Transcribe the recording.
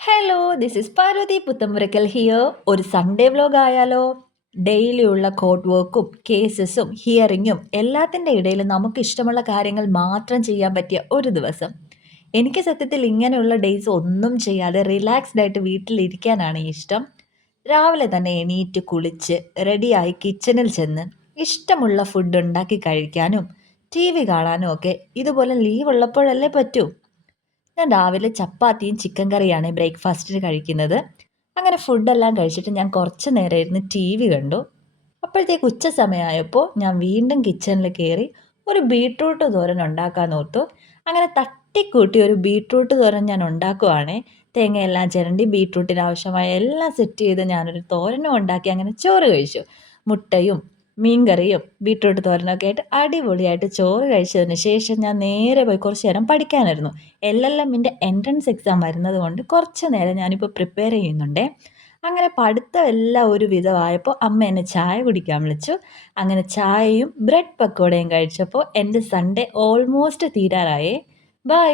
Hello, this is Parvathy Puthampurakkal here. ഒരു Sunday vlog ആയാലോ? Daily ഉള്ള കോർട്ട് വർക്കും കേസസും ഹിയറിങ്ങും എല്ലാത്തിൻ്റെ ഇടയിൽ നമുക്ക് ഇഷ്ടമുള്ള കാര്യങ്ങൾ മാത്രം ചെയ്യാൻ പറ്റിയ ഒരു ദിവസം. എനിക്ക് സത്യത്തിൽ ഇങ്ങനെയുള്ള ഡേയ്സ് ഒന്നും ചെയ്യാതെ റിലാക്സ്ഡ് ആയിട്ട് വീട്ടിലിരിക്കാനാണ് ഇഷ്ടം. രാവിലെ തന്നെ എണീറ്റ് കുളിച്ച് റെഡിയായി കിച്ചണിൽ ചെന്ന് ഇഷ്ടമുള്ള ഫുഡ് ഉണ്ടാക്കി കഴിക്കാനും ടി വി കാണാനും ഒക്കെ ഇതുപോലെ ലീവ് ഉള്ളപ്പോഴല്ലേ പറ്റൂ. ഞാൻ രാവിലെ ചപ്പാത്തിയും ചിക്കൻ കറിയാണ് ബ്രേക്ക്ഫാസ്റ്റിന് കഴിക്കുന്നത്. അങ്ങനെ ഫുഡെല്ലാം കഴിച്ചിട്ട് ഞാൻ കുറച്ച് നേരം ഇരുന്ന് ടി വി കണ്ടു. അപ്പോഴത്തേക്ക് ഉച്ച സമയമായപ്പോൾ ഞാൻ വീണ്ടും കിച്ചണിൽ കയറി ഒരു ബീട്രൂട്ട് തോരൻ ഉണ്ടാക്കാൻ ഓർത്തു. അങ്ങനെ തട്ടിക്കൂട്ടി ഒരു ബീട്രൂട്ട് തോരൻ ഞാൻ ഉണ്ടാക്കുവാണേ. തേങ്ങയെല്ലാം ചിരണ്ടി ബീട്രൂട്ടിന് ആവശ്യമായ എല്ലാം സെറ്റ് ചെയ്ത് ഞാനൊരു തോരനും ഉണ്ടാക്കി അങ്ങനെ ചോറ് കഴിച്ചു. മുട്ടയും മീൻകറിയും ബീട്രൂട്ട് തോരനൊക്കെ ആയിട്ട് അടിപൊളിയായിട്ട് ചോറ് കഴിച്ചതിന് ശേഷം ഞാൻ നേരെ പോയി കുറച്ച് നേരം പഠിക്കാനായിരുന്നു. LLMൻ്റെ എൻട്രൻസ് എക്സാം വരുന്നത് കൊണ്ട് കുറച്ച് നേരം ഞാനിപ്പോൾ പ്രിപ്പയർ ചെയ്യുന്നുണ്ടേ. അങ്ങനെ പഠിത്തം എല്ലാം ഒരു വിധമായപ്പോൾ അമ്മ എന്നെ ചായ കുടിക്കാൻ വിളിച്ചു. അങ്ങനെ ചായയും ബ്രെഡ് പക്കോടയും കഴിച്ചപ്പോൾ എൻ്റെ സൺഡേ ഓൾമോസ്റ്റ് തീരാറായേ. ബൈ.